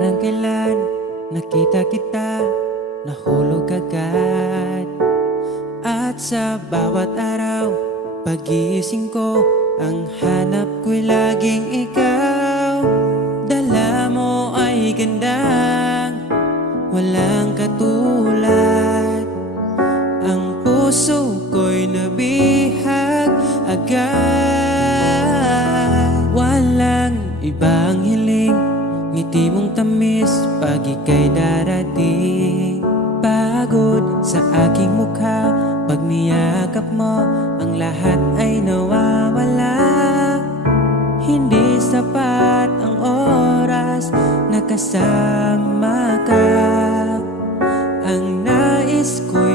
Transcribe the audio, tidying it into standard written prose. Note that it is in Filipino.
Parang kailan nakita kita, nahulog agad. At sa bawat araw, pag-iising ko, ang hanap ko'y laging ikaw. Dala mo ay gandang walang katulad. Ang puso ko'y nabihag agad. Walang ibang hiling, ngiti mong tamis pag ika'y darating. Pagod sa aking mukha, pag niyakap mo, ang lahat ay nawawala. Hindi sapat ang oras na kasama ka. Ang nais ko'y